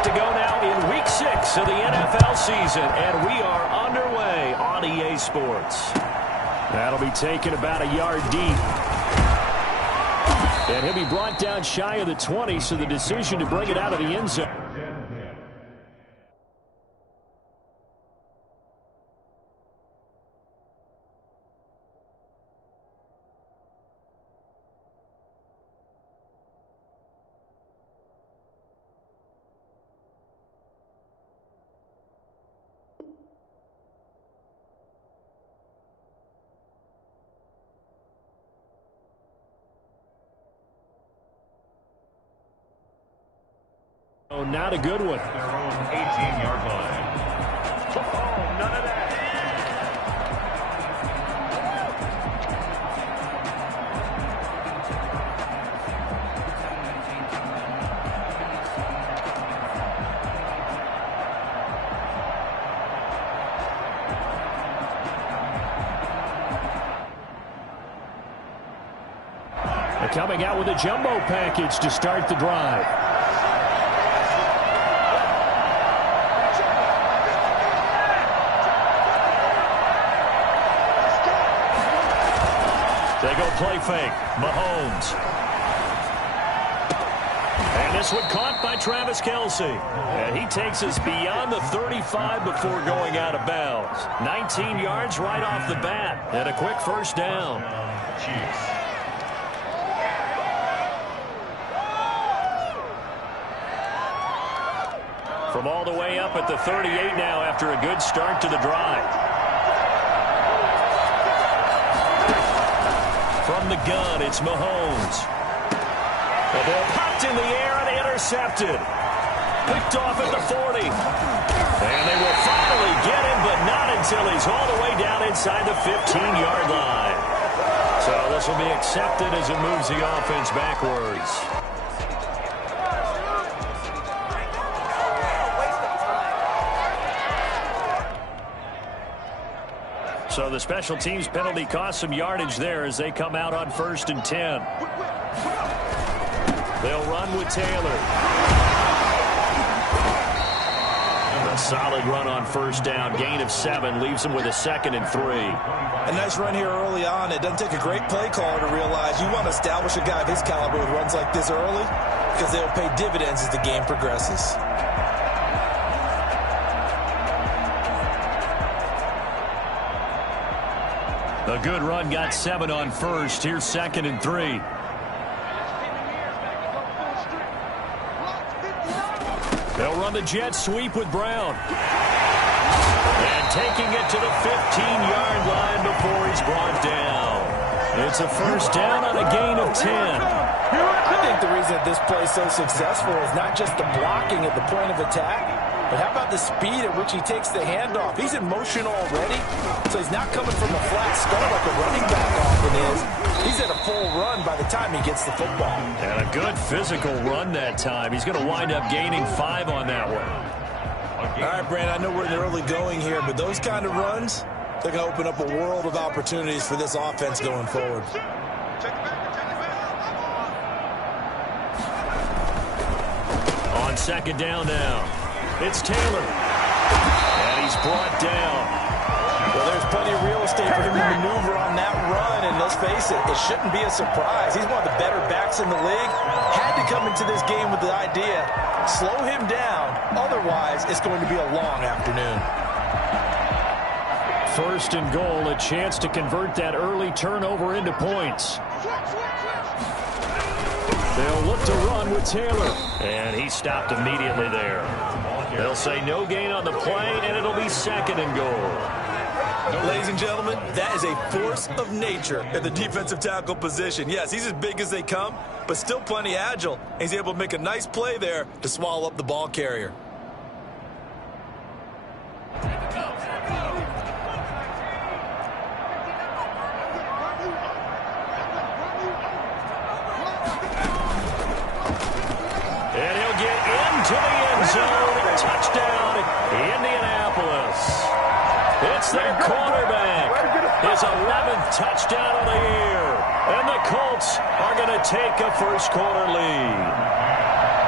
Back to go now in Week 6 of the NFL season, and we are underway on EA Sports. That'll be taken about a yard deep. And he'll be brought down shy of the 20, so the decision to bring it out of the end zone. Oh, not a good one. Their own 18-yard line. Oh, none of that. They're coming out with a jumbo package to start the drive. They go play fake. Mahomes. And this one caught by Travis Kelce. And he takes us beyond the 35 before going out of bounds. 19 yards right off the bat. And a quick first down. From all the way up at the 38 now after a good start to the drive. From the gun, it's Mahomes. The ball popped in the air and intercepted. Picked off at the 40. And they will finally get him, but not until he's all the way down inside the 15-yard line. So this will be accepted as it moves the offense backwards. So the special teams penalty cost some yardage there as they come out on 1st and 10. They'll run with Taylor. A solid run on 1st down. Gain of 7 leaves them with a 2nd and 3. A nice run here early on. It doesn't take a great play caller to realize you want to establish a guy of his caliber with runs like this early because they'll pay dividends as the game progresses. A good run, got 7 on 1st. Here's 2nd and 3. They'll run the jet sweep with Brown. And taking it to the 15-yard line before he's brought down. It's a first down on a gain of 10. I think the reason that this play is so successful is not just the blocking at the point of attack, but how about the speed at which he takes the handoff? He's in motion already, so he's not coming from a flat start like a running back often is. He's at a full run by the time he gets the football. And a good physical run that time. He's going to wind up gaining 5 on that one. All right, Brandon, I know we're in the early going here, but those kind of runs, they're going to open up a world of opportunities for this offense going forward. On 2nd down now. It's Taylor. And he's brought down. Well, there's plenty of real estate for him to maneuver on that run, and let's face it, it shouldn't be a surprise. He's one of the better backs in the league. Had to come into this game with the idea, slow him down, otherwise it's going to be a long afternoon. 1st and goal, a chance to convert that early turnover into points. They'll look to run with Taylor. And he stopped immediately there. They'll say no gain on the play, and it'll be 2nd and goal. Ladies and gentlemen, that is a force of nature at the defensive tackle position. Yes, he's as big as they come, but still plenty agile. He's able to make a nice play there to swallow up the ball carrier. And he'll get into the end zone. Touchdown, Indianapolis. It's their quarterback. His 11th touchdown of the year. And the Colts are going to take a first quarter lead.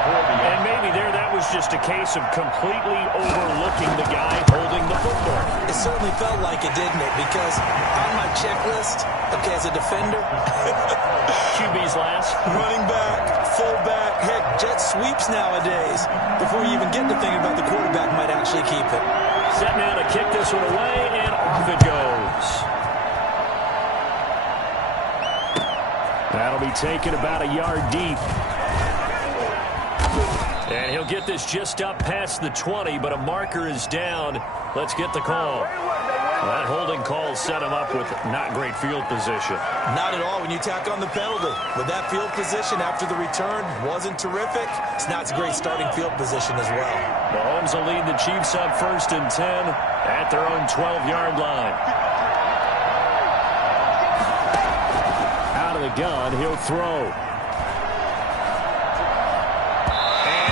And maybe that was just a case of completely overlooking the guy holding the football. It certainly felt like it, didn't it? Because on my checklist, okay, as a defender, QB's last. running back, fullback, heck, jet sweeps nowadays. Before you even get to thinking about the quarterback might actually keep it. Set now to kick this one away, and off it goes. That'll be taken about a yard deep. And he'll get this just up past the 20, but a marker is down. Let's get the call. That holding call set him up with not great field position. Not at all when you tack on the penalty. With that field position after the return wasn't terrific. It's not a great starting field position as well. Mahomes will lead the Chiefs up 1st and 10 at their own 12-yard line. Out of the gun, he'll throw.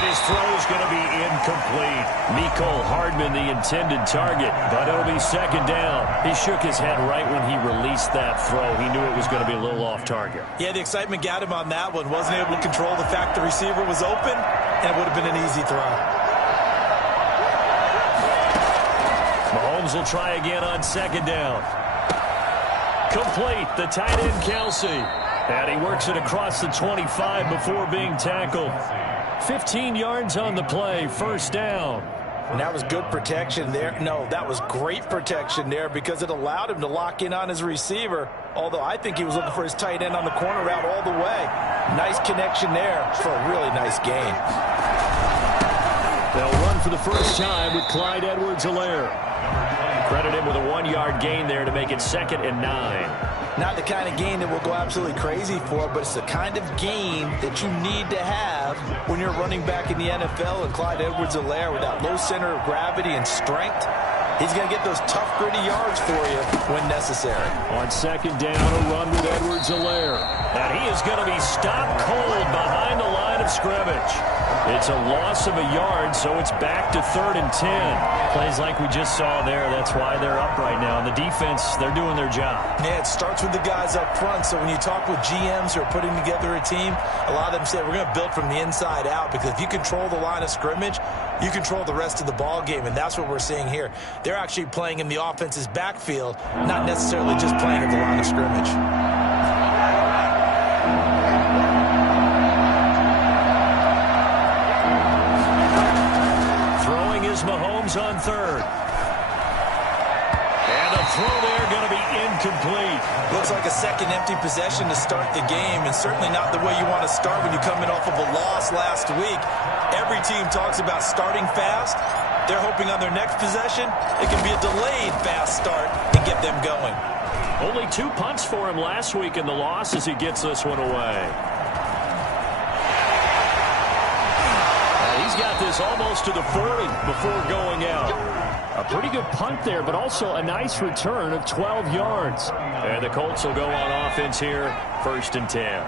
His throw is going to be incomplete. Mecole Hardman, the intended target, but it'll be 2nd down. He shook his head right when he released that throw. He knew it was going to be a little off target. Yeah, the excitement got him on that one. Wasn't able to control the fact the receiver was open, and it would have been an easy throw. Mahomes will try again on 2nd down. Complete, the tight end Kelsey. And he works it across the 25 before being tackled. 15 yards on the play, 1st down. And that was good protection there. No, that was great protection there because it allowed him to lock in on his receiver, although I think he was looking for his tight end on the corner route all the way. Nice connection there for a really nice gain. They'll run for the first time with Clyde Edwards-Helaire. Credit him with a 1-yard gain there to make it 2nd and 9. Not the kind of gain that we'll go absolutely crazy for, but it's the kind of gain that you need to have when you're running back in the NFL. And Clyde Edwards-Helaire, with that low center of gravity and strength, he's going to get those tough, gritty yards for you when necessary. On 2nd down, a run with Edwards-Helaire. And he is going to be stopped cold behind the line of scrimmage. It's a loss of a yard, so it's back to 3rd and 10. Plays like we just saw there. That's why they're up right now. And the defense, they're doing their job. Yeah, it starts with the guys up front. So when you talk with GMs who are putting together a team, a lot of them say we're going to build from the inside out, because if you control the line of scrimmage, you control the rest of the ball game, and that's what we're seeing here. They're actually playing in the offense's backfield, not necessarily just playing at the line of scrimmage. Mahomes on 3rd. And a throw there going to be incomplete. Looks like a second empty possession to start the game, and certainly not the way you want to start when you're coming off of a loss last week. Every team talks about starting fast. They're hoping on their next possession it can be a delayed fast start and get them going. Only 2 punts for him last week in the loss as he gets this one away. He's got this almost to the 40 before going out. A pretty good punt there, but also a nice return of 12 yards. And the Colts will go on offense here, 1st and 10.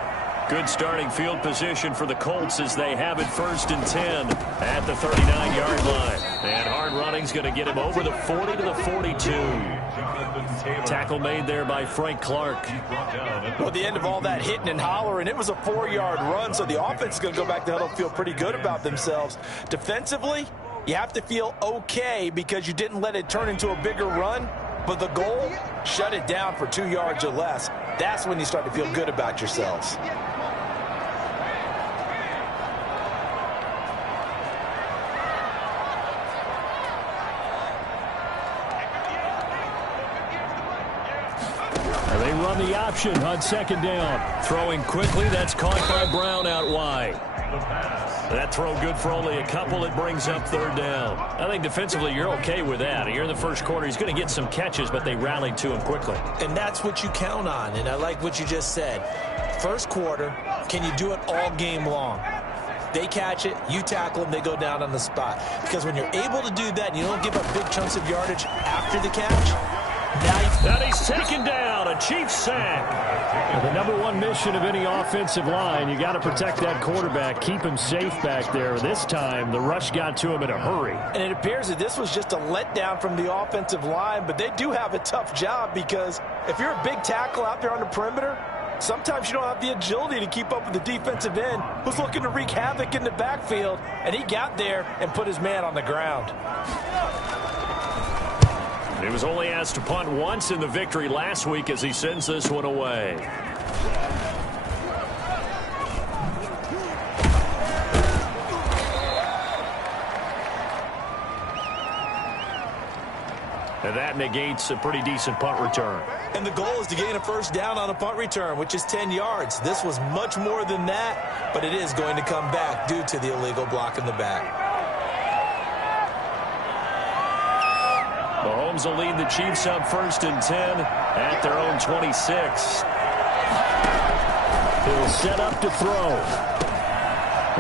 Good starting field position for the Colts as they have it 1st and 10 at the 39-yard line. And hard running's going to get him over the 40 to the 42. Tackle made there by Frank Clark. Well, at the end of all that hitting and hollering, it was a 4-yard run, so the offense is going to go back to huddle and feel pretty good about themselves. Defensively, you have to feel okay because you didn't let it turn into a bigger run, but the goal, shut it down for 2 yards or less. That's when you start to feel good about yourselves. They run the option on 2nd down. Throwing quickly, that's caught by Brown out wide. That throw good for only a couple. It brings up 3rd down. I think defensively you're okay with that. You're in the first quarter. He's going to get some catches, but they rallied to him quickly. And that's what you count on, and I like what you just said. First quarter, can you do it all game long? They catch it, you tackle them, they go down on the spot. Because when you're able to do that and you don't give up big chunks of yardage after the catch, now he's taken down, a Chiefs sack. The number one mission of any offensive line, you got to protect that quarterback, keep him safe back there. This time, the rush got to him in a hurry. And it appears that this was just a letdown from the offensive line, but they do have a tough job because if you're a big tackle out there on the perimeter, Sometimes you don't have the agility to keep up with the defensive end who's looking to wreak havoc in the backfield, and he got there and put his man on the ground. He was only asked to punt once in the victory last week as he sends this one away. And that negates a pretty decent punt return. And the goal is to gain a first down on a punt return, which is 10 yards. This was much more than that, but it is going to come back due to the illegal block in the back. Mahomes will lead the Chiefs up 1st and 10 at their own 26. He'll set up to throw.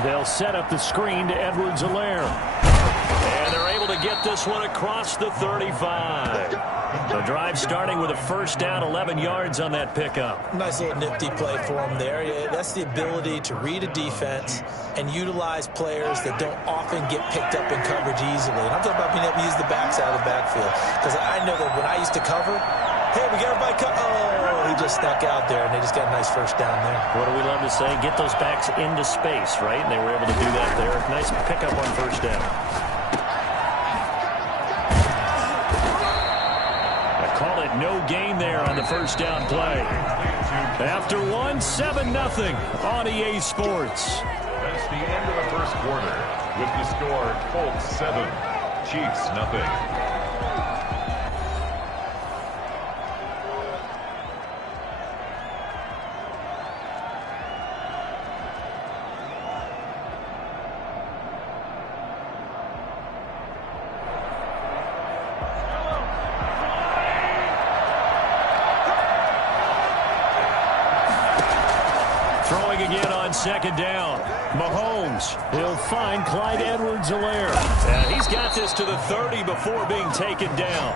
They'll set up the screen to Edwards-Helaire. And they're able to get this one across the 35. The drive starting with a first down, 11 yards on that pickup. Nice little nifty play for him there. Yeah, that's the ability to read a defense and utilize players that don't often get picked up in coverage easily. And I'm talking about being able to use the backside of the backfield. Because I know that when I used to cover, hey, we got everybody cut. Oh, he just snuck out there, and they just got a nice first down there. What do we love to say? Get those backs into space, right? And they were able to do that there. Nice pickup on first down. Call it no gain there on the first down play. After one, 7-0 on EA Sports. That's the end of the first quarter. With the score, Colts 7, Chiefs nothing. Second down. Mahomes. He'll find Clyde Edwards-Helaire. And he's got this to the 30 before being taken down.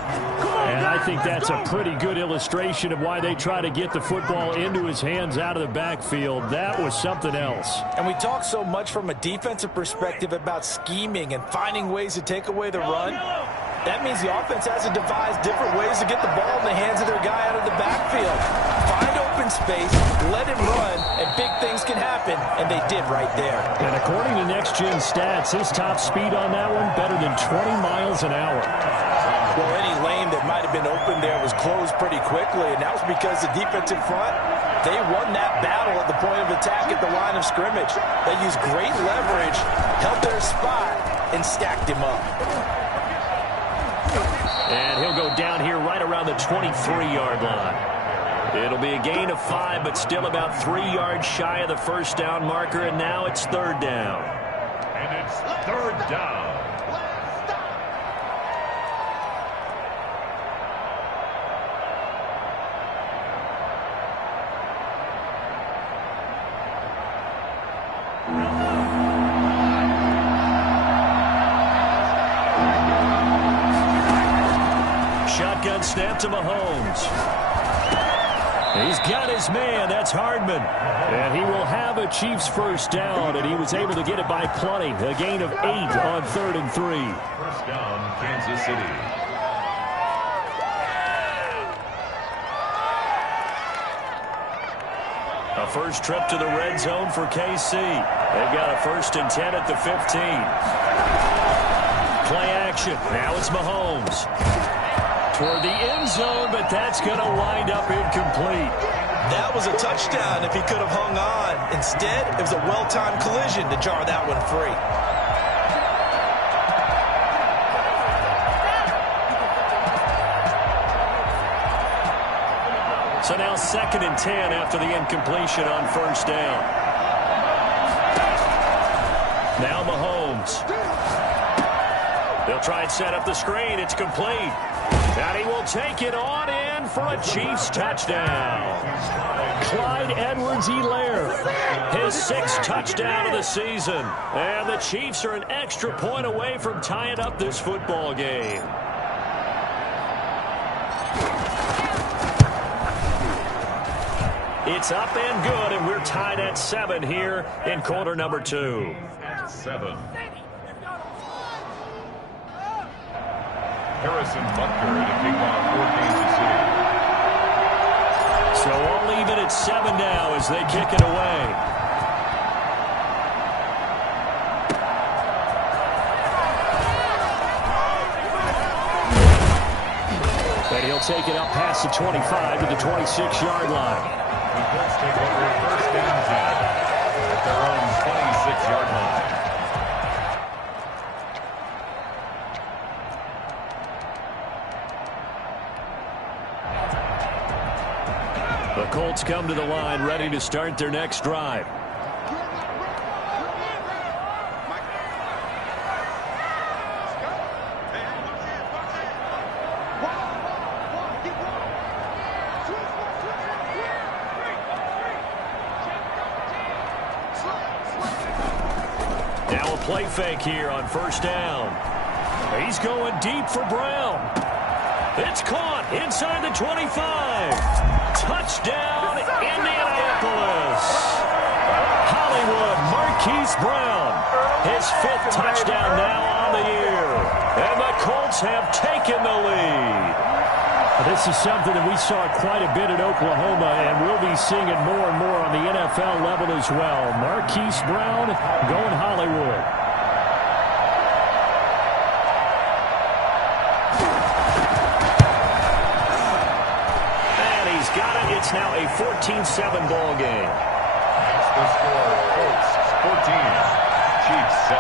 And I think that's a pretty good illustration of why they try to get the football into his hands out of the backfield. That was something else. And we talk so much from a defensive perspective about scheming and finding ways to take away the run. That means the offense has to devise different ways to get the ball in the hands of their guy out of the backfield. Find open space, let him run, and big things can happen, and they did right there. And according to Next Gen Stats, his top speed on that one better than 20 miles an hour. Well, any lane that might have been open there was closed pretty quickly, and that was because the defensive front, they won that battle at the point of attack at the line of scrimmage. They used great leverage, held their spot, and stacked him up. And he'll go down here right around the 23-yard line. It'll be a gain of 5, but still about 3 yards shy of the first down marker, and now it's third down. And it's third down. Shotgun snap to Mahomes. He's got his man. That's Hardman. And he will have a Chiefs first down, and he was able to get it by plenty. A gain of 8 on 3rd and 3. First down, Kansas City. A first trip to the red zone for KC. They've got a 1st and 10 at the 15. Play action. Now it's Mahomes. Toward the end zone, but that's going to wind up incomplete. That was a touchdown if he could have hung on. Instead, it was a well-timed collision to jar that one free. So now 2nd and 10 after the incompletion on first down. Now Mahomes. They'll try and set up the screen. It's complete. And he will take it on in for a Chiefs touchdown. Clyde Edwards-Helaire, his 6th touchdown of the season. And the Chiefs are an extra point away from tying up this football game. It's up and good, and we're tied at 7 here in quarter number 2. 7. Harrison Butker to kick off for Kansas City. So all even at 7 now as they kick it away. And he'll take it up past the 25 to the 26-yard line. The Colts take over a first down 10 at their own 26-yard line. The Colts come to the line ready to start their next drive. Now a play fake here on first down. He's going deep for Brown. It's caught inside the 25. Touchdown, Indianapolis. Hollywood, Marquise Brown. His 5th touchdown now on the year. And the Colts have taken the lead. This is something that we saw quite a bit at Oklahoma, and we'll be seeing it more and more on the NFL level as well. Marquise Brown going Hollywood. It's now a 14-7 ball game. That's the score. Colts 14, Chiefs 7.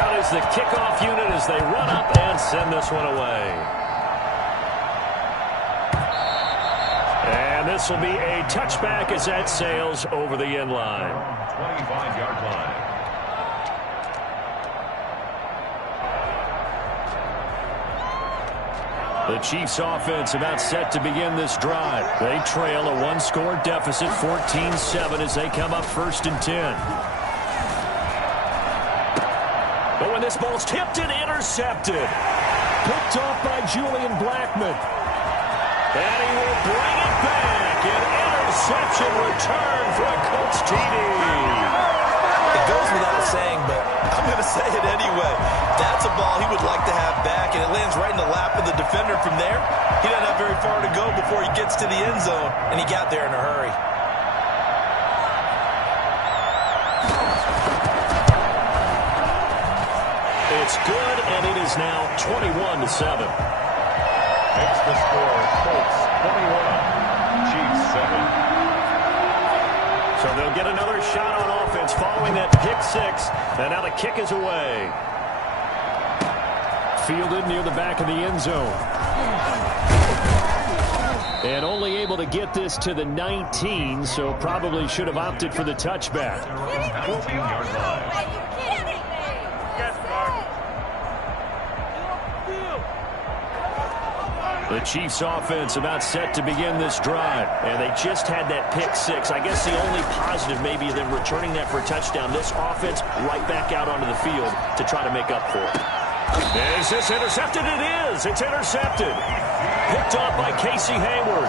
Out is the kickoff unit as they run up and send this one away. And this will be a touchback as that sails over the end line. 25-yard line. The Chiefs offense about set to begin this drive. They trail a one-score deficit, 14-7, as they come up 1st and 10. But when this ball's tipped and intercepted. Picked off by Julian Blackmon. And he will bring it back. An interception return for a Colts TD. It goes without saying, but I'm going to say it anyway. That's a ball he would like to have back, and it lands right in the lap of the defender from there. He doesn't have very far to go before he gets to the end zone, and he got there in a hurry. It's good, and it is now 21-7. Makes the score. Colts 21, Chiefs 7. So they'll get another shot on offense following that pick six. And now the kick is away. Fielded near the back of the end zone. And only able to get this to the 19, so probably should have opted for the touchback. 19-yard line. The Chiefs offense about set to begin this drive. And they just had that pick six. I guess the only positive maybe of them returning that for a touchdown. This offense right back out onto the field to try to make up for it. Is this intercepted? It is. It's intercepted. Picked off by Casey Hayward.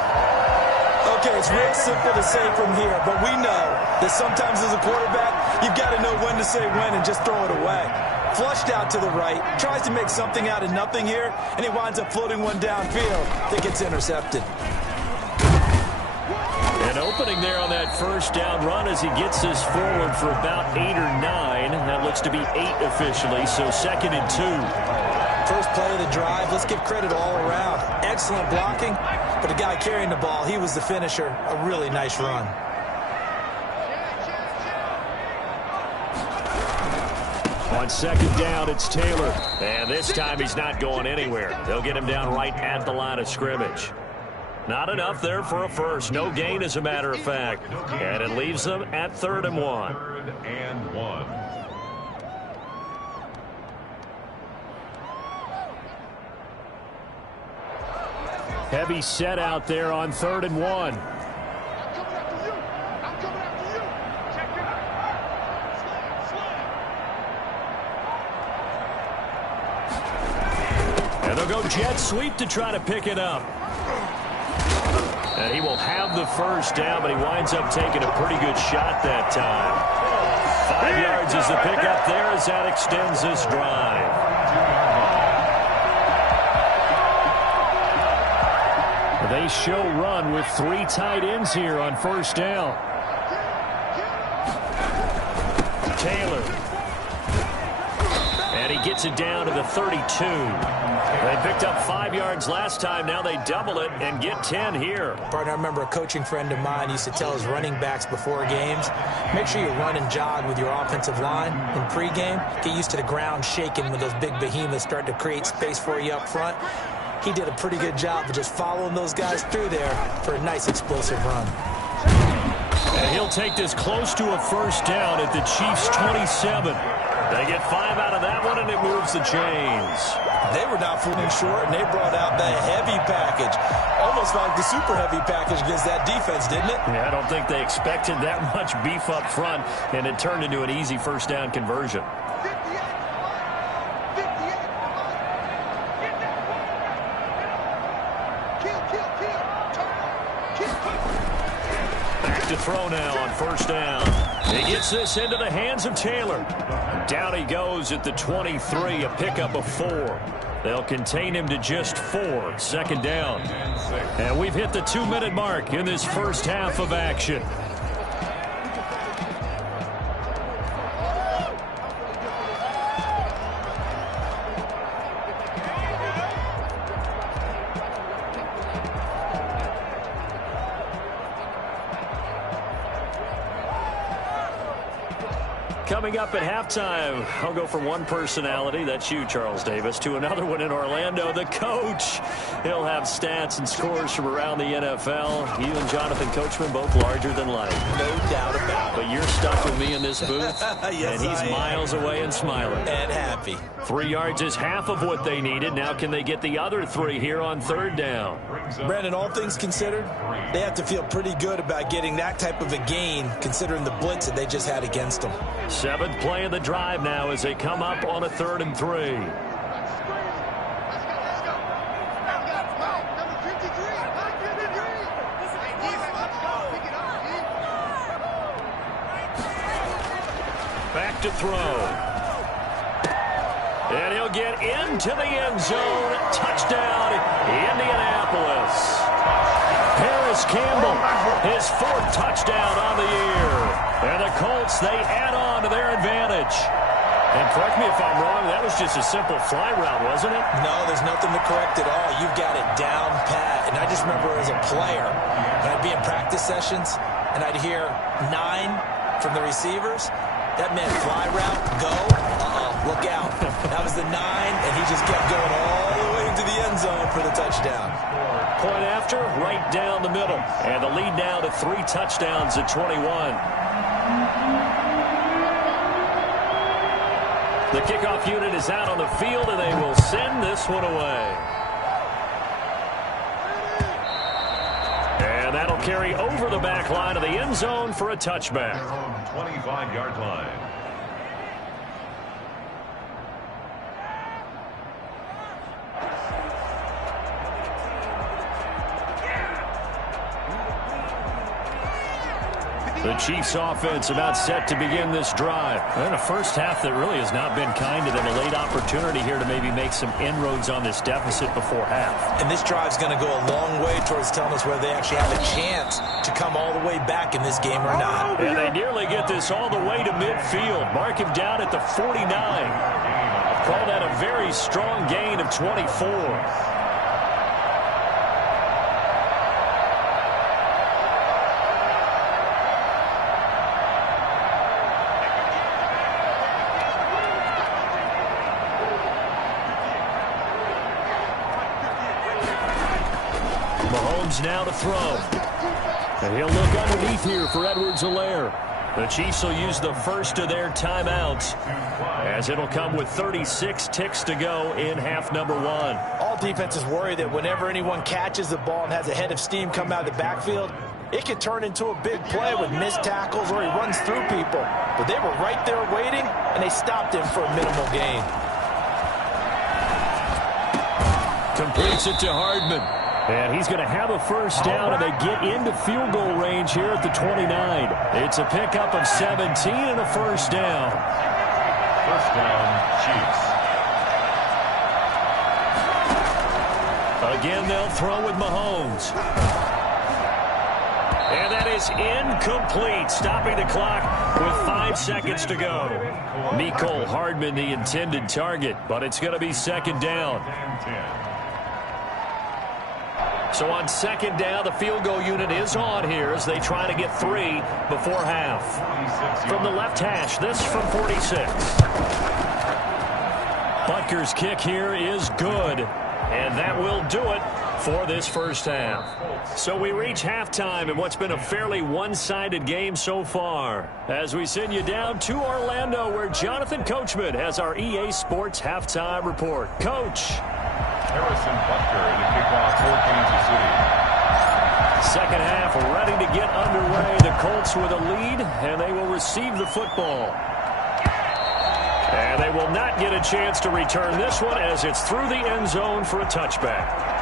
Okay, it's real simple to say from here, but we know that sometimes as a quarterback, you've got to know when to say when and just throw it away. Flushed out to the right, tries to make something out of nothing here, and he winds up floating one downfield that gets intercepted. An opening there on that first down run as he gets this forward for about 8 or 9. That looks to be 8 officially, so 2nd and 2. First play of the drive, let's give credit all around. Excellent blocking, but the guy carrying the ball, he was the finisher. A really nice run. On 2nd down, it's Taylor. And this time he's not going anywhere. They'll get him down right at the line of scrimmage. Not enough there for a first. No gain, as a matter of fact. And it leaves them at 3rd and 1. 3rd and 1. Heavy set out there on 3rd and 1. And they'll go jet sweep to try to pick it up. And he will have the first down, but he winds up taking a pretty good shot that time. 5 yards is the pickup there as that extends this drive. They show run with 3 tight ends here on first down. Taylor. And he gets it down to the 32. They picked up 5 yards last time. Now they double it and get 10 here. Partner, I remember a coaching friend of mine used to tell his running backs before games, make sure you run and jog with your offensive line in pregame. Get used to the ground shaking when those big behemoths start to create space for you up front. He did a pretty good job of just following those guys through there for a nice explosive run. And he'll take this close to a first down at the Chiefs' 27. They get 5 out of that one, and it moves the chains. They were not falling short, and they brought out the heavy package. Almost like the super heavy package against that defense, didn't it? Yeah, I don't think they expected that much beef up front, and it turned into an easy first down conversion. Back to throw now on first down. He gets this into the hands of Taylor. Down he goes at the 23, a pickup of 4. They'll contain him to just 4, second down. And we've hit the 2-minute mark in this first half of action. Coming up at halftime, I'll go from one personality, that's you, Charles Davis, to another one in Orlando, the coach. He'll have stats and scores from around the NFL. You and Jonathan Coachman both larger than life. No doubt about it. But you're stuck with me in this booth, yes, and he's miles away and smiling. And happy. 3 yards is half of what they needed. Now can they get the other 3 here on third down? Brandon, all things considered, they have to feel pretty good about getting that type of a gain, considering the blitz that they just had against them. 7th play of the drive now as they come up on a 3rd and 3. Back to throw. And he'll get into the end zone. Touchdown, Indianapolis. Harris Campbell, his 4th touchdown on the year. And the Colts, they add on to their advantage. And correct me if I'm wrong, that was just a simple fly route, wasn't it? No, there's nothing to correct at all. You've got it down pat. And I just remember as a player, when I'd be in practice sessions, and I'd hear 9 from the receivers. That meant fly route, go, look out. That was the 9, and he just kept going all the way into the end zone for the touchdown. Point after, right down the middle. And the lead now to 3 touchdowns at 21. The kickoff unit is out on the field, and they will send this one away. And that'll carry over the back line of the end zone for a touchback. 25-yard line. The Chiefs offense about set to begin this drive. And a first half that really has not been kind to them. A late opportunity here to maybe make some inroads on this deficit before half. And this drive's going to go a long way towards telling us whether they actually have a chance to come all the way back in this game or not. And they nearly get this all the way to midfield. Mark him down at the 49. Call that a very strong gain of 24. Now to throw. And he'll look underneath here for Edwards-Helaire. The Chiefs will use the first of their timeouts, as it'll come with 36 ticks to go in half number 1. All defenses worry that whenever anyone catches the ball and has a head of steam come out of the backfield, it could turn into a big play with missed tackles or he runs through people. But they were right there waiting, and they stopped him for a minimal gain. Completes it to Hardman. And he's going to have a first down, and they get into field goal range here at the 29. It's a pickup of 17 and a first down. First down, Chiefs. Again, they'll throw with Mahomes. And that is incomplete, stopping the clock with 5 seconds to go. Mecole Hardman, the intended target, but it's going to be second down. So on second down, the field goal unit is on here as they try to get 3 before half. From the left hash, this from 46. Butker's kick here is good, and that will do it for this first half. So we reach halftime in what's been a fairly one-sided game so far, as we send you down to Orlando, where Jonathan Coachman has our EA Sports halftime report. Coach. Harrison Butker to kick off for Kansas City. Second half ready to get underway. The Colts with a lead, and they will receive the football. And they will not get a chance to return this one as it's through the end zone for a touchback.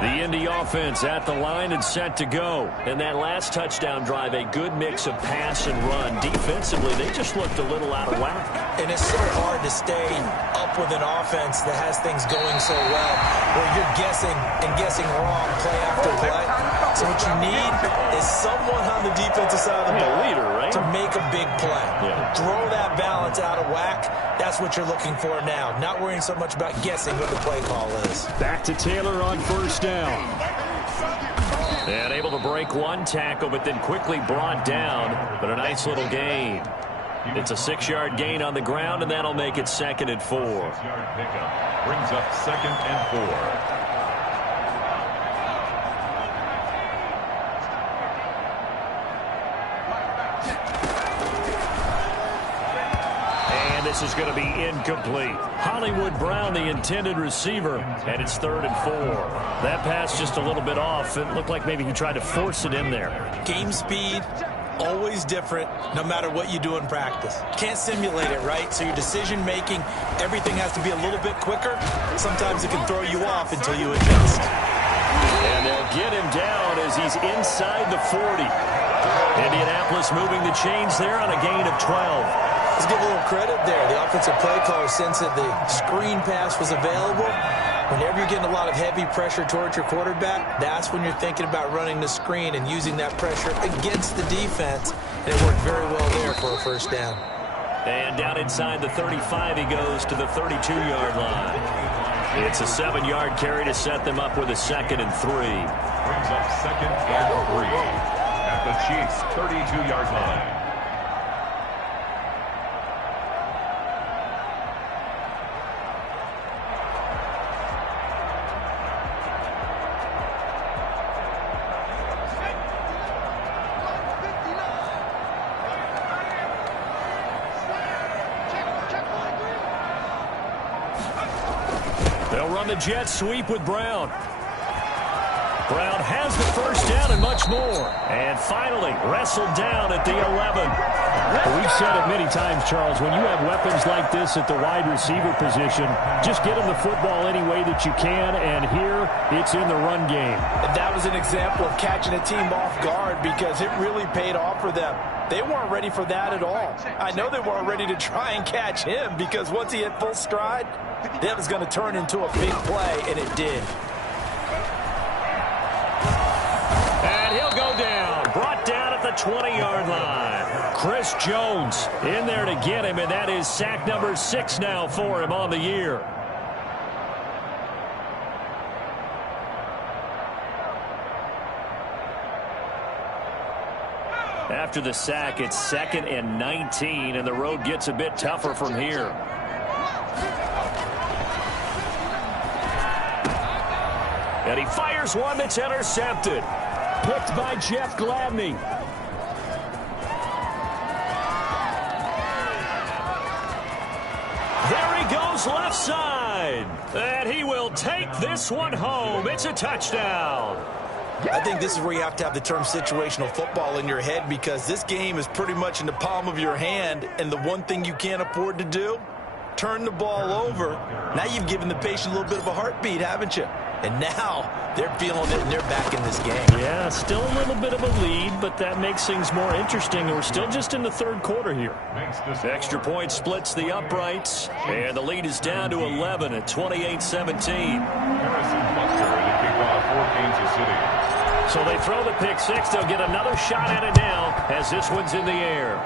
The Indy offense at the line and set to go. And that last touchdown drive, a good mix of pass and run. Defensively, they just looked a little out of whack. And it's so hard to stay up with an offense that has things going so well, where you're guessing and guessing wrong play after play. So what you need is someone on the defensive side of the ball, leader, right? to make a big play. Yeah. Throw that balance out of whack. That's what you're looking for now. Not worrying so much about guessing what the play call is. Back to Taylor on first down. And able to break one tackle, but then quickly brought down. But a nice little gain. It's a 6-yard gain on the ground, and that'll make it 2nd and 4. 6-yard pickup brings up 2nd and 4. This is going to be incomplete. Hollywood Brown, the intended receiver, and it's 3rd and 4. That pass just a little bit off. It looked like maybe he tried to force it in there. Game speed, always different, no matter what you do in practice. Can't simulate it, right? So your decision-making, everything has to be a little bit quicker. Sometimes it can throw you off until you adjust. And they'll get him down as he's inside the 40. Indianapolis moving the chains there on a gain of 12. Let's give a little credit there. The offensive play caller sensed that the screen pass was available. Whenever you're getting a lot of heavy pressure towards your quarterback, that's when you're thinking about running the screen and using that pressure against the defense. And it worked very well there for a first down. And down inside the 35, he goes to the 32-yard line. It's a 7-yard carry to set them up with a 2nd and 3. Brings up 2nd and 3 at the Chiefs' 32-yard line. They'll run the jet sweep with Brown. Brown has the first down and much more. And finally wrestled down at the 11. We've said it many times, Charles, when you have weapons like this at the wide receiver position, just get them the football any way that you can, and here it's in the run game. And that was an example of catching a team off guard because it really paid off for them. They weren't ready for that at all. I know they weren't ready to try and catch him because once he hit full stride, that was going to turn into a big play, and it did. And he'll go down. Brought down at the 20-yard line. Chris Jones in there to get him, and that is sack number 6 now for him on the year. After the sack, it's 2nd and 19, and the road gets a bit tougher from here. And he fires one that's intercepted. Picked by Jeff Gladney. There he goes left side. And he will take this one home. It's a touchdown. I think this is where you have to have the term situational football in your head because this game is pretty much in the palm of your hand, and the one thing you can't afford to do turn the ball over. Now you've given the patient a little bit of a heartbeat, haven't you? And now they're feeling it and they're back in this game. Yeah, still a little bit of a lead, but that makes things more interesting. We're still just in the third quarter here. Extra point splits the uprights, and the lead is down to 11 at 28-17. Harrison Butker to kick off for Kansas City. So they throw the pick six. They'll get another shot at it now as this one's in the air.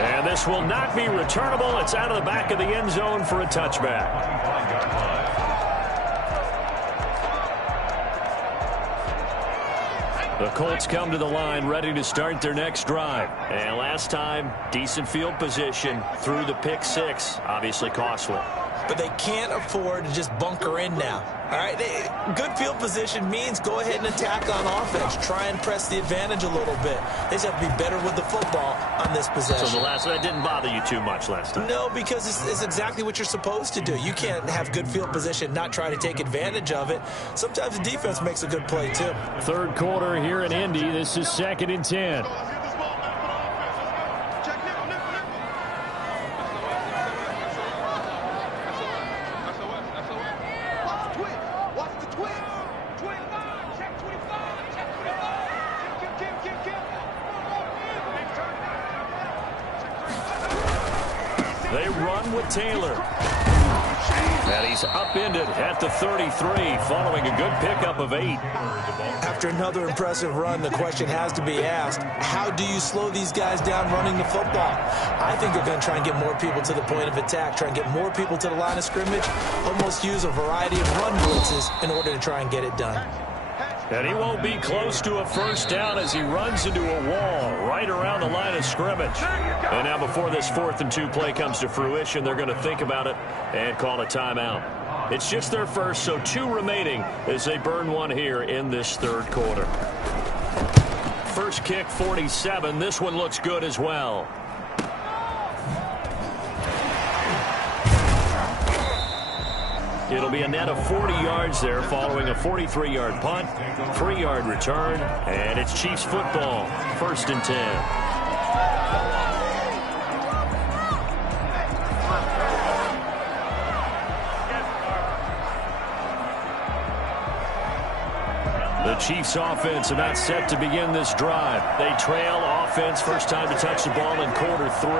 And this will not be returnable. It's out of the back of the end zone for a touchback. The Colts come to the line ready to start their next drive. And last time, decent field position through the pick six. Obviously costly. But they can't afford to just bunker in now. All right, good field position means go ahead and attack on offense. Try and press the advantage a little bit. They just have to be better with the football on this possession. So the last one didn't bother you too much last time? No, because it's exactly what you're supposed to do. You can't have good field position, not try to take advantage of it. Sometimes the defense makes a good play, too. Third quarter here in Indy. This is 2nd and 10. They run with Taylor. And he's upended at the 33 following a good pickup of 8. After another impressive run, the question has to be asked, how do you slow these guys down running the football? I think they're going to try and get more people to the point of attack, try and get more people to the line of scrimmage, almost use a variety of run blitzes in order to try and get it done. And he won't be close to a first down as he runs into a wall right around the line of scrimmage. And now before this 4th and 2 play comes to fruition, they're going to think about it and call a timeout. It's just their first, so 2 remaining as they burn one here in this third quarter. First kick, 47. This one looks good as well. It'll be a net of 40 yards there following a 43-yard punt, 3-yard return, and it's Chiefs football, 1st and 10. The Chiefs offense about set to begin this drive. They trail offense, first time to touch the ball in quarter 3,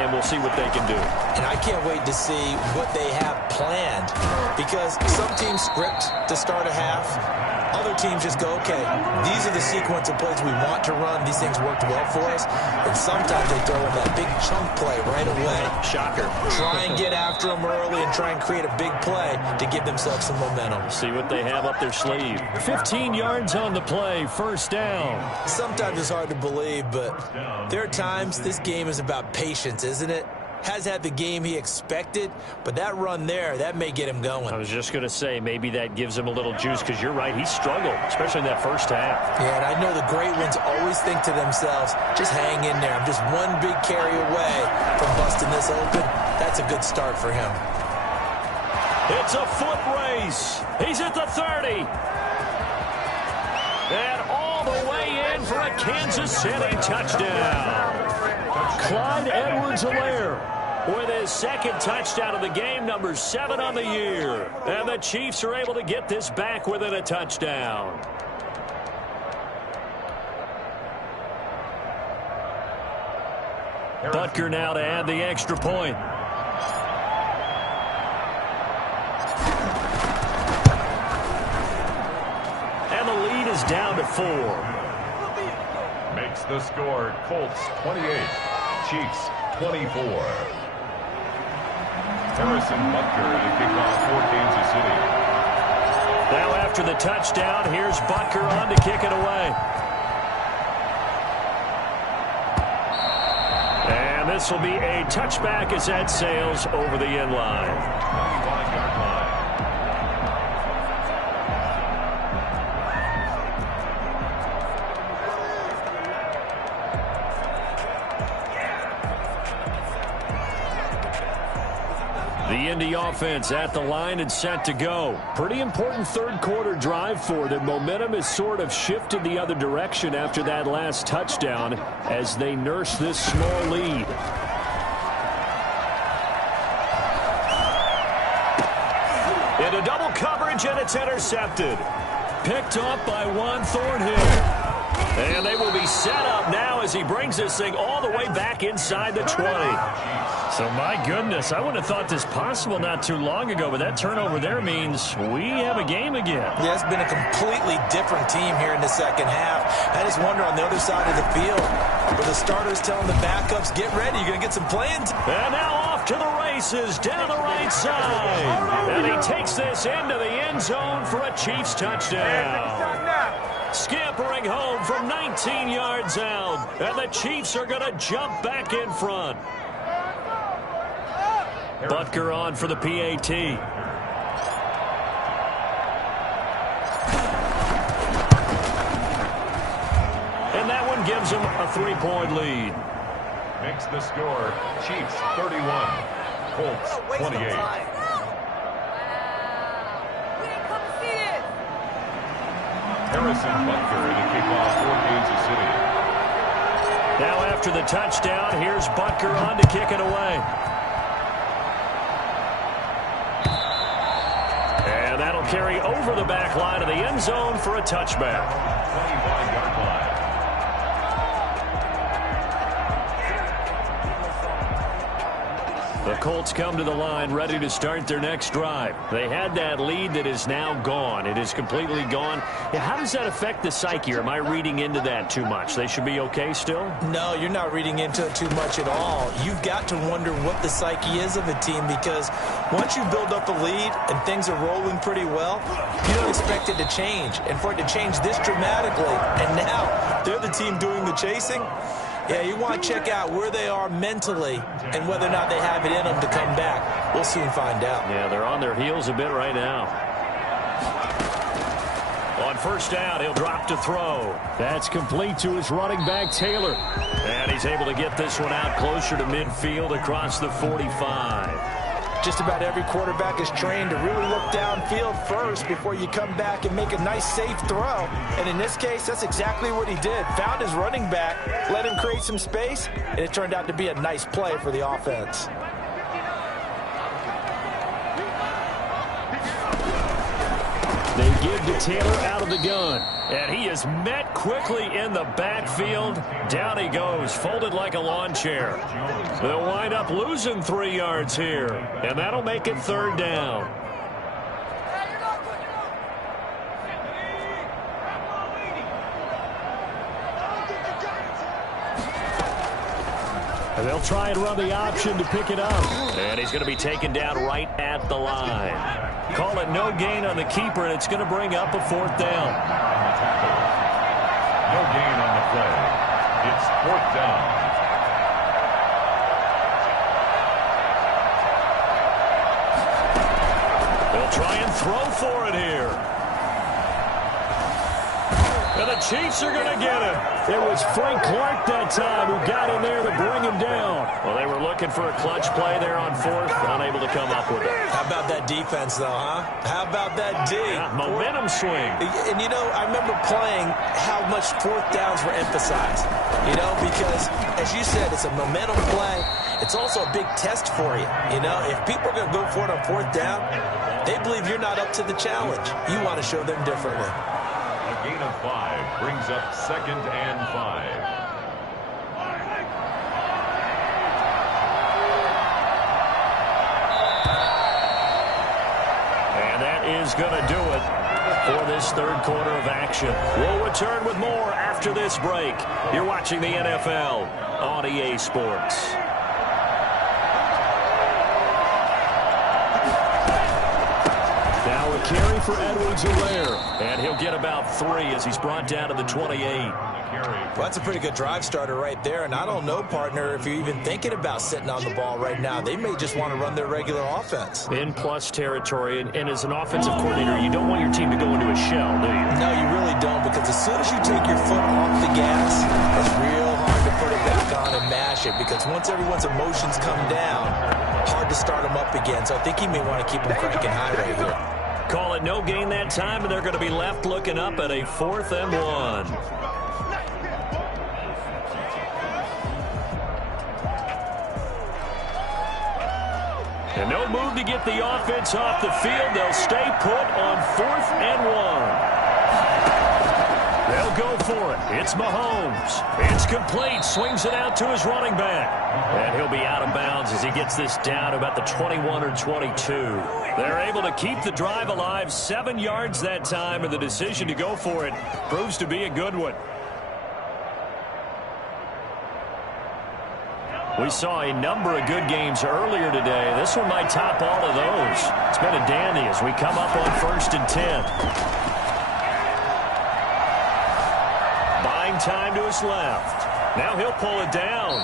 and we'll see what they can do. And I can't wait to see what they have planned, because some teams script to start a half. Other teams just go, okay, these are the sequence of plays we want to run. These things worked well for us. And sometimes they throw in that big chunk play right away. Shocker. Try and get after them early and try and create a big play to give themselves some momentum. See what they have up their sleeve. 15 yards on the play, first down. Sometimes it's hard to believe, but there are times this game is about patience, isn't it? Has had the game he expected, but that run there, that may get him going. I was just going to say, maybe that gives him a little juice, because you're right, he struggled, especially in that first half. Yeah, and I know the great ones always think to themselves, just hang in there. I'm just one big carry away from busting this open. That's a good start for him. It's a foot race. He's at the 30. And all the way in for a Kansas City touchdown. Clyde Edwards-Helaire with his 2nd touchdown of the game, number 7 on the year. And the Chiefs are able to get this back within a touchdown. Butker now to add the extra point. And the lead is down to 4. Makes the score Colts 28, Chiefs 24. Harrison Butker to kick off for Kansas City. Now after the touchdown, here's Butker on to kick it away. And this will be a touchback as that sails over the end line. 25-yard line. The Indy offense at the line and set to go. Pretty important third quarter drive for them. Momentum has sort of shifted the other direction after that last touchdown as they nurse this small lead. Into double coverage, and it's intercepted. Picked off by Juan Thornhill. And they will be set up now as he brings this thing all the way back inside the 20. So, my goodness, I wouldn't have thought this possible not too long ago, but that turnover there means we have a game again. Yeah, it's been a completely different team here in the second half. I just wonder on the other side of the field, where the starters telling the backups, get ready, you're going to get some playing time. And now off to the races, down the right side. And he takes this into the end zone for a Chiefs touchdown. Scampering home from 19 yards out. And the Chiefs are going to jump back in front. Butker on for the PAT. And that one gives them a 3-point lead. Makes the score Chiefs 31, Colts 28. Harrison Butker in the kickoff for Kansas City. Now after the touchdown, here's Butker on to kick it away. And that'll carry over the back line of the end zone for a touchback. 25-yard line. The Colts come to the line ready to start their next drive. They had that lead that is now gone. It is completely gone. Yeah, how does that affect the psyche? Or am I reading into that too much? They should be okay still? No, you're not reading into it too much at all. You've got to wonder what the psyche is of a team, because once you build up a lead and things are rolling pretty well, you don't expect it to change. And for it to change this dramatically, and now they're the team doing the chasing, yeah, you want to check out where they are mentally and whether or not they have it in them to come back. We'll soon find out. Yeah, they're on their heels a bit right now. On first down, he'll drop to throw. That's complete to his running back, Taylor. And he's able to get this one out closer to midfield across the 45. Just about every quarterback is trained to really look downfield first before you come back and make a nice, safe throw. And in this case, that's exactly what he did. Found his running back, let him create some space, and it turned out to be a nice play for the offense. They give to Taylor out of the gun. And he is met quickly in the backfield. Down he goes, folded like a lawn chair. They'll wind up losing 3 yards here. And that'll make it third down. And they'll try and run the option to pick it up. And he's going to be taken down right at the line. Call it no gain on the keeper, and it's going to bring up a fourth down. No gain on the play. It's fourth down. They'll try and throw for it here. And the Chiefs are going to get him. It was Frank Clark that time who got in there to bring him down. Well, they were looking for a clutch play there on fourth, unable to come up with it. How about that defense, though, huh? How about that D? Yeah, momentum swing. And, you know, I remember playing how much fourth downs were emphasized, you know, because, as you said, it's a momentum play. It's also a big test for you. You know, if people are going to go for it on fourth down, they believe you're not up to the challenge. You want to show them differently. A gain of 5 brings up 2nd and 5. And that is going to do it for this third quarter of action. We'll return with more after this break. You're watching the NFL on EA Sports. Now a carry for Edwards-Helaire. And he'll get about 3 as he's brought down to the 28. Well, that's a pretty good drive starter right there. And I don't know, partner, if you're even thinking about sitting on the ball right now. They may just want to run their regular offense. In plus territory. And as an offensive coordinator, you don't want your team to go into a shell, do you? No, you really don't, because as soon as you take your foot off the gas, it's real hard to put it back on and mash it, because once everyone's emotions come down, hard to start them up again. So I think he may want to keep them cranking high right here. Call it no gain that time, and they're going to be left looking up at a 4th and 1. And no move to get the offense off the field. They'll stay put on 4th and 1. They'll go for it. It's Mahomes. It's complete. Swings it out to his running back. And he'll be out of bounds as he gets this down about the 21 or 22. They're able to keep the drive alive. 7 yards that time, and the decision to go for it proves to be a good one. We saw a number of good games earlier today. This one might top all of those. It's been a dandy as we come up on 1st and 10. Buying time to his left. Now he'll pull it down.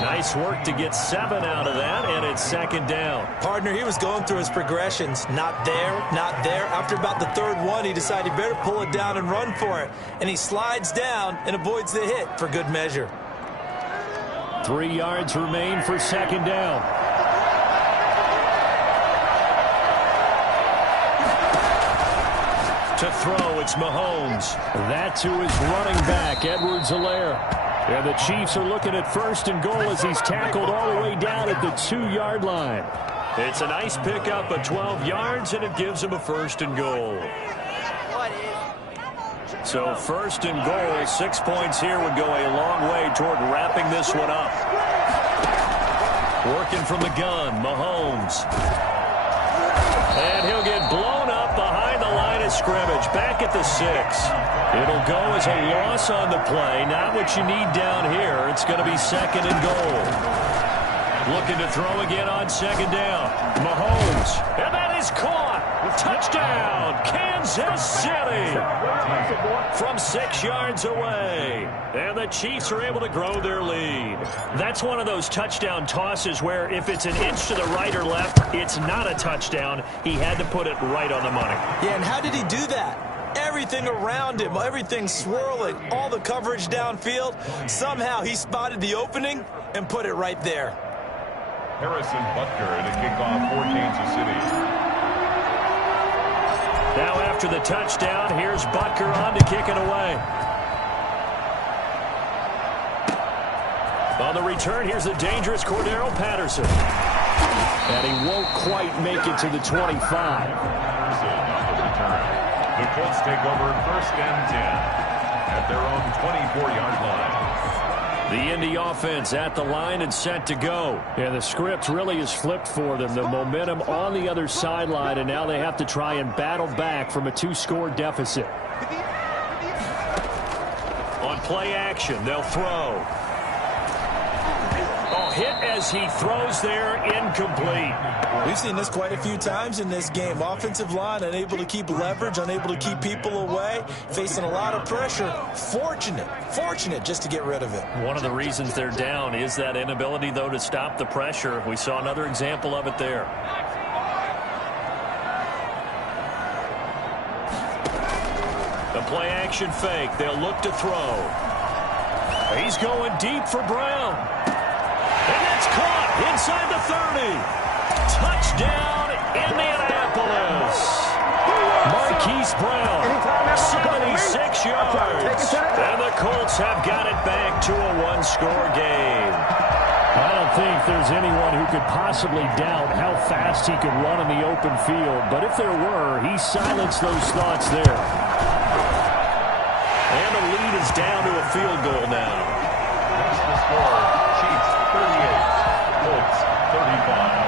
Nice work to get 7 out of that, and it's 2nd down. Partner, he was going through his progressions. Not there, not there. After about the 3rd one, he decided he better pull it down and run for it. And he slides down and avoids the hit for good measure. 3 yards remain for 2nd down. To throw, it's Mahomes. That's who is running back, Edwards-Helaire. And the Chiefs are looking at 1st and goal as he's tackled all the way down at the 2-yard line. It's a nice pickup of 12 yards, and it gives him a 1st and goal. So 1st and goal, 6 points here would go a long way toward wrapping this one up. Working from the gun, Mahomes. And he'll get blown up behind the line of scrimmage, back at the 6. It'll go as a loss on the play. Not what you need down here. It's going to be 2nd and goal. Looking to throw again on 2nd down. Mahomes. And that is caught. Touchdown, Kansas City. From 6 yards away. And the Chiefs are able to grow their lead. That's one of those touchdown tosses where if it's an inch to the right or left, it's not a touchdown. He had to put it right on the money. Yeah, and how did he do that? Everything around him, everything swirling, all the coverage downfield. Somehow he spotted the opening and put it right there. Harrison Butker to kick off for Kansas City. Now after the touchdown, here's Butker on to kick it away. On the return, here's the dangerous Cordero Patterson. And he won't quite make it to the 25. The Colts take over 1st and 10 at their own 24-yard line. The Indy offense at the line and set to go. And the script really is flipped for them. The momentum on the other sideline, and now they have to try and battle back from a 2-score deficit. On play action, they'll throw. Hit as he throws there, incomplete. We've seen this quite a few times in this game. Offensive line unable to keep leverage, unable to keep people away, facing a lot of pressure. Fortunate just to get rid of it. One of the reasons they're down is that inability, though, to stop the pressure. We saw another example of it there. The play action fake. They'll look to throw. He's going deep for Brown. And that's caught inside the 30. Touchdown, Indianapolis. Marquise Brown, 76 yards. And the Colts have got it back to a 1-score game. I don't think there's anyone who could possibly doubt how fast he could run in the open field. But if there were, he silenced those thoughts there. And the lead is down to a field goal now. That's the score. Chiefs 38, Colts 35.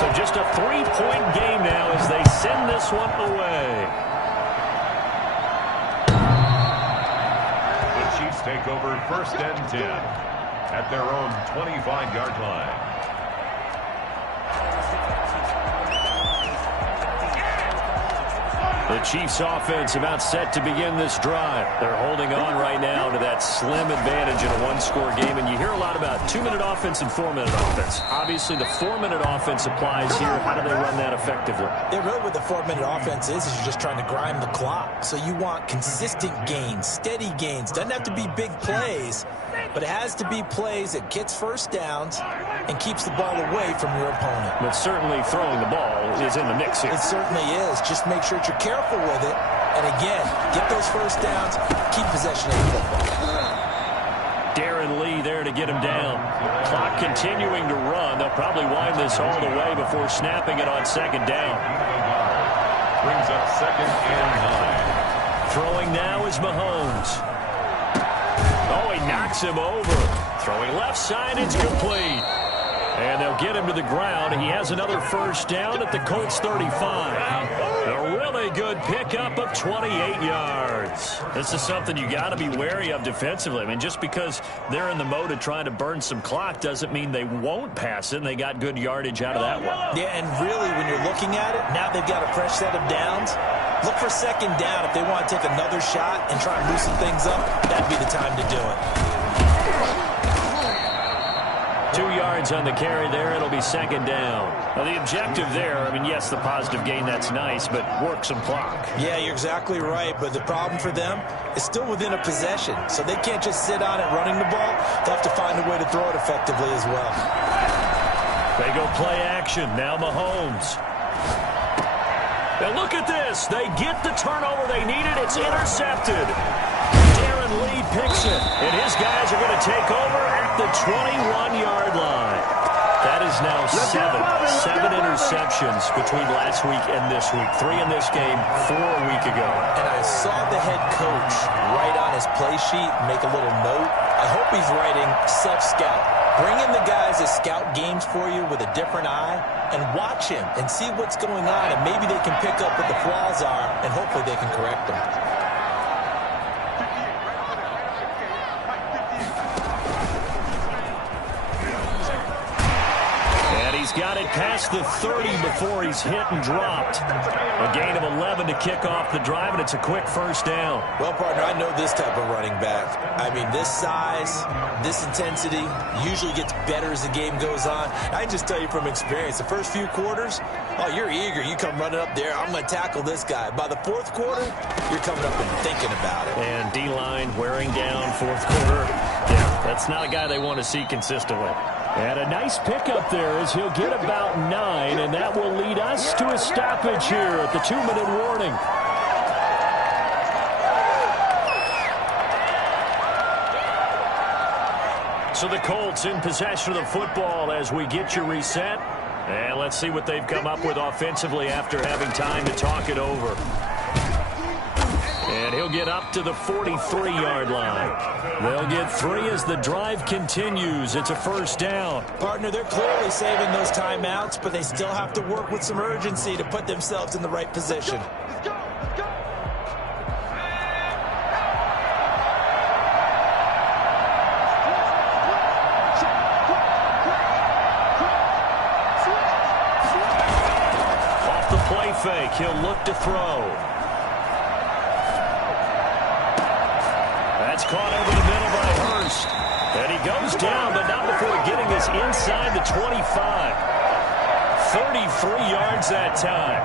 So just a 3-point game now as they send this one away. The Chiefs take over 1st and 10 at their own 25-yard line. The Chiefs offense about set to begin this drive. They're holding on right now to that slim advantage in a 1-score game. And you hear a lot about 2-minute offense and 4-minute offense. Obviously, the 4-minute offense applies here. How do they run that effectively? Yeah, really what the 4-minute offense is you're just trying to grind the clock. So you want consistent gains, steady gains. Doesn't have to be big plays, but it has to be plays that gets first downs and keeps the ball away from your opponent. But certainly throwing the ball is in the mix here. It certainly is. Just make sure that you're careful with it. And again, get those first downs, keep possession of the football. Darren Lee plenty there to get him down. Clock continuing to run. They'll probably wind this all the way before snapping it on second down. Brings up 2nd and 9. Throwing now is Mahomes. Oh, he knocks him over. Throwing left side, it's complete. And they'll get him to the ground. He has another first down at the Colts 35. A really good pickup of 28 yards. This is something you got to be wary of defensively. I mean, just because they're in the mode of trying to burn some clock doesn't mean they won't pass it. And they got good yardage out of that one. Yeah, and really, when you're looking at it, now they've got a fresh set of downs. Look for second down. If they want to take another shot and try and loosen things up, that'd be the time to do it. 2 yards on the carry there. It'll be second down. Now, the objective there, I mean, yes, the positive gain, that's nice, but work some clock. Yeah, you're exactly right, but the problem for them is still within a possession, so they can't just sit on it running the ball. They'll have to find a way to throw it effectively as well. They go play action. Now Mahomes. Now look at this. They get the turnover they needed. It's intercepted. Darren Lee picks it, and his guys are going to take over at the 21-yard line. That is now seven interceptions between last week and this week. 3 in this game, 4 a week ago. And I saw the head coach write on his play sheet, make a little note. I hope he's writing self-scout. Bring in the guys that scout games for you with a different eye and watch him and see what's going on, and maybe they can pick up what the flaws are, and hopefully they can correct them. He's got it past the 30 before he's hit and dropped. A gain of 11 to kick off the drive, and it's a quick first down. Well, partner, I know this type of running back. I mean, this size, this intensity usually gets better as the game goes on. I just tell you from experience, the first few quarters, oh, you're eager. You come running up there, I'm going to tackle this guy. By the fourth quarter, you're coming up and thinking about it. And D-line wearing down fourth quarter. Yeah, that's not a guy they want to see consistently. And a nice pickup there as he'll get about 9, and that will lead us to a stoppage here at the 2-minute warning. So the Colts in possession of the football as we get you reset. And let's see what they've come up with offensively after having time to talk it over. And he'll get up to the 43-yard line. They'll get 3 as the drive continues. It's a first down. Partner, they're clearly saving those timeouts, but they still have to work with some urgency to put themselves in the right position. Off the play fake, he'll look to throw. That's caught over the middle by Hurst. And he goes down, but not before getting us inside the 25. 33 yards that time.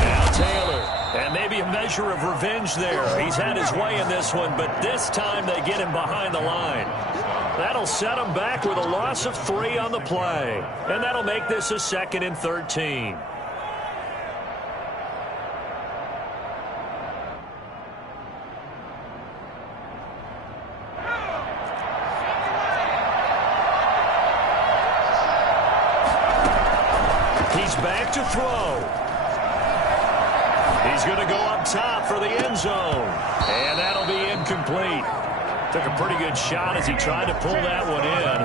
Now Taylor. And maybe a measure of revenge there. He's had his way in this one, but this time they get him behind the line. That'll set him back with a loss of 3 on the play. And that'll make this a 2nd and 13. He's back to throw. He's going to go up top for the end zone. And that'll be incomplete. Took a pretty good shot as he tried to pull that one in.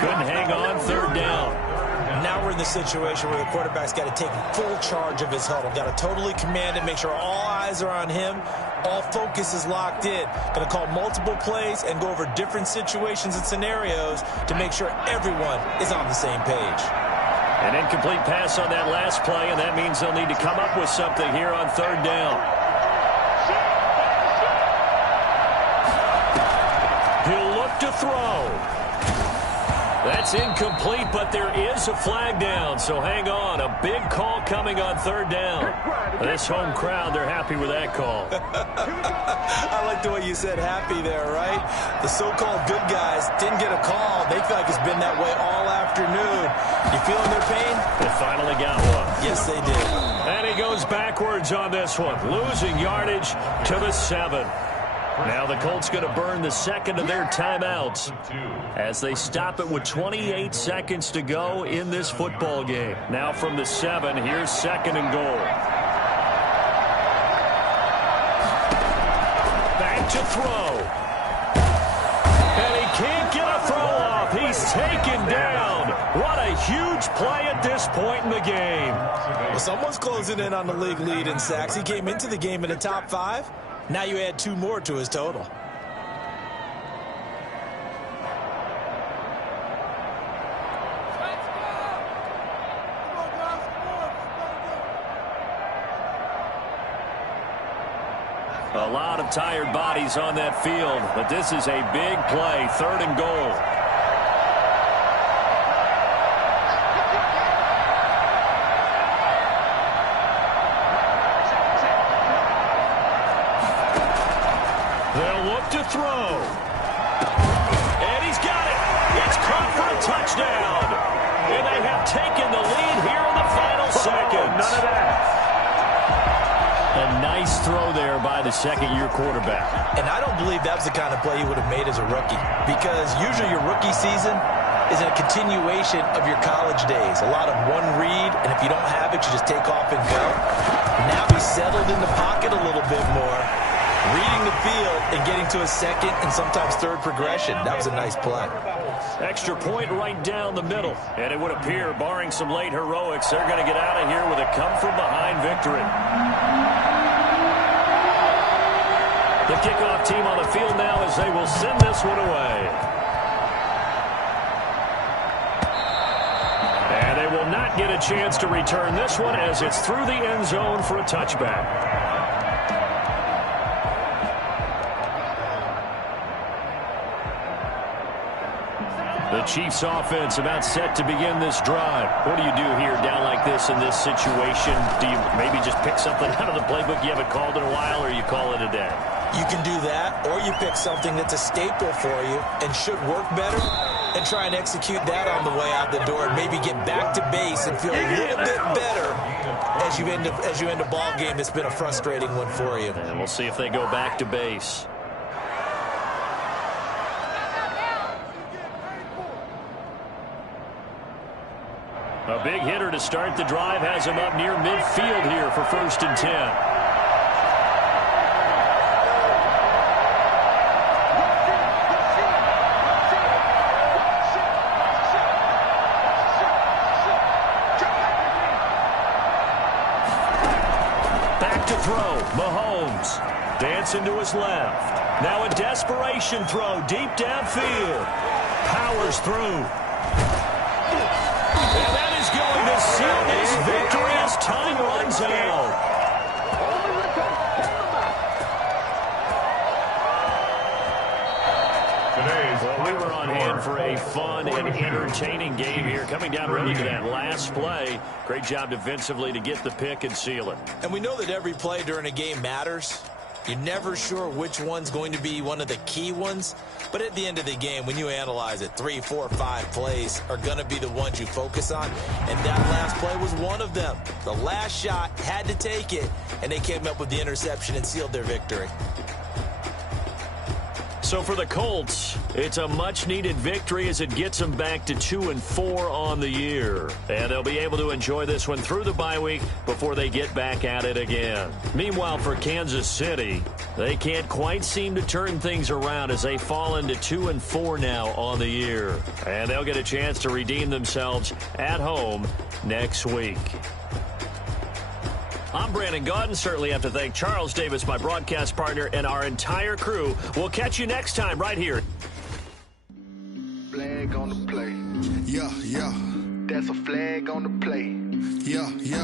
Couldn't hang on, 3rd down. Now we're in the situation where the quarterback's got to take full charge of his huddle. Got to totally command it, make sure all eyes are on him. All focus is locked in. Going to call multiple plays and go over different situations and scenarios to make sure everyone is on the same page. An incomplete pass on that last play, and that means they'll need to come up with something here on 3rd down. He'll look to throw. That's incomplete, but there is a flag down, so hang on. A big call coming on 3rd down. This home crowd, they're happy with that call. I like the way you said happy there, right? The so-called good guys didn't get a call. They feel like it's been that way all afternoon. You feeling their pain? They finally got one. Yes, they did. And he goes backwards on this one, losing yardage to the 7. Now the Colts going to burn the second of their timeouts as they stop it with 28 seconds to go in this football game. Now from the 7, here's 2nd and goal. Back to throw. And he can't get a throw off. He's taken down. What a huge play at this point in the game. Well, someone's closing in on the league lead in sacks. He came into the game in the top 5. Now you add 2 more to his total. A lot of tired bodies on that field, but this is a big play, 3rd and goal. They'll look to throw. And he's got it. It's caught for a touchdown. And they have taken the lead here in the final seconds. None of that. A nice throw there by the second-year quarterback. And I don't believe that was the kind of play he would have made as a rookie, because usually your rookie season is a continuation of your college days. A lot of one read, and if you don't have it, you just take off and go. Now he's settled in the pocket a little bit more, reading the field and getting to a second and sometimes third progression. That was a nice play. Extra point right down the middle. And it would appear, barring some late heroics, they're going to get out of here with a come-from-behind victory. The kickoff team on the field now as they will send this one away. And they will not get a chance to return this one as it's through the end zone for a touchback. The Chiefs offense about set to begin this drive. What do you do here down like this in this situation? Do you maybe just pick something out of the playbook you haven't called in a while, or you call it a day? You can do that, or you pick something that's a staple for you and should work better and try and execute that on the way out the door and maybe get back to base and feel a little bit better as you end a ball game that's been a frustrating one for you. And we'll see if they go back to base. A big hitter to start the drive has him up near midfield here for 1st and 10. Back to throw. Mahomes dancing to his left. Now a desperation throw deep downfield. Powers through. And that is going to seal this victory as time runs out. Well, we were on hand for a fun and entertaining game here. Coming down really to that last play. Great job defensively to get the pick and seal it. And we know that every play during a game matters. You're never sure which one's going to be one of the key ones. But at the end of the game, when you analyze it, 3, 4, 5 plays are going to be the ones you focus on. And that last play was one of them. The last shot had to take it, and they came up with the interception and sealed their victory. So for the Colts, it's a much-needed victory as it gets them back to 2-4 on the year. And they'll be able to enjoy this one through the bye week before they get back at it again. Meanwhile, for Kansas City, they can't quite seem to turn things around as they fall into 2-4 now on the year. And they'll get a chance to redeem themselves at home next week. I'm Brandon Gaudin. Certainly have to thank Charles Davis, my broadcast partner, and our entire crew. We'll catch you next time right here. Flag on the play. Yeah, yeah. That's a flag on the play. Yeah, yeah.